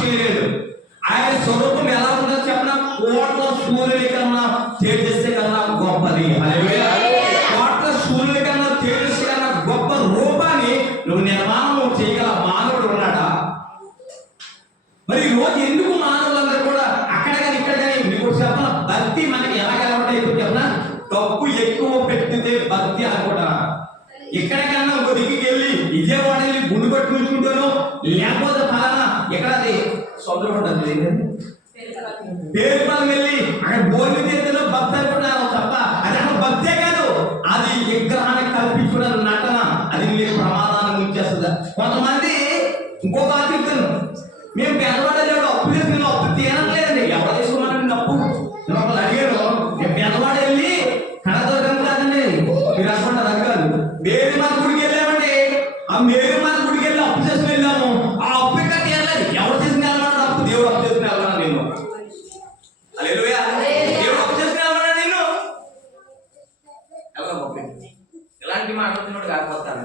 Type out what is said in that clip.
చేయలేడు. ఆయన స్వరూపం ఎలా ఉందో చెప్పిన కోట్ల సూర్యుని కన్నా తేజస్సు కన్నా గొప్పది. హల్లెలూయా. కోట్ల సూర్యుని కన్నా తేజస్సు కన్నా గొప్ప రూపాన్ని నువ్వు నిర్మాణం చేయగల మానవుడు ఉన్నాడా? మరి ఈ రోజు ఎందుకు మానవులందరూ కూడా అక్కడ కానీ ఇక్కడ కానీ మీకు చెప్పిన భక్తి మనకి ఎలాగలవాటు అయిపోతుంది చెప్పిన డబ్బు ఎక్కువ పెట్టితే భక్తి అనుకుంటా. ఎక్కడికన్నా ఒక దిక్కుకి వెళ్ళి విజయవాడ వెళ్ళి గుండు కట్టుకుంటాను, లేకపోతే ఫలానా ఎక్కడ అది సొంతం ఉంటుంది పేరుపాలు వెళ్ళి అక్కడ బోర్లు తీర్థలో భక్తి అనుకుంటున్నాను తప్ప అది అక్కడ భక్తే కాదు, అది విగ్రహానికి కల్పించుకున్న నటన. అది మీరు ప్రమాదాన్ని ముంచేస్తుంది. కొంతమంది ఇంకో బాధ చెప్తాను, మేము పెద్దవాళ్ళు అప్పు చేసి అప్పు తీరట్లేదండి. ఎవరు తీసుకోమని అప్పు నేను ఒకళ్ళు అడిగాను. మేము పెద్దవాడు వెళ్ళి కడదొరకం కాదండి, మీరు అనుకుంటారు అది కాదు. మేరీ మాత గుడికి వెళ్ళామండి. ఆ మేరీ మాత గుడికి వెళ్ళి అప్పు చేసుకుని వెళ్ళాము. ఆ అప్పు ఇంకా తీరలేదు. ఎవరు చేసుకుని వెళ్ళమన్నాడు అప్పు? దేవుడు అప్పు చేసుకుని వెళ్ళమన్నా నేను. హల్లెలూయా. దేవుడు అప్పు చేసుకుని వెళ్ళమన్నా నేను. ఎలా ఇలాంటి మాట్లాడుతున్నాడు కాకపోతాను.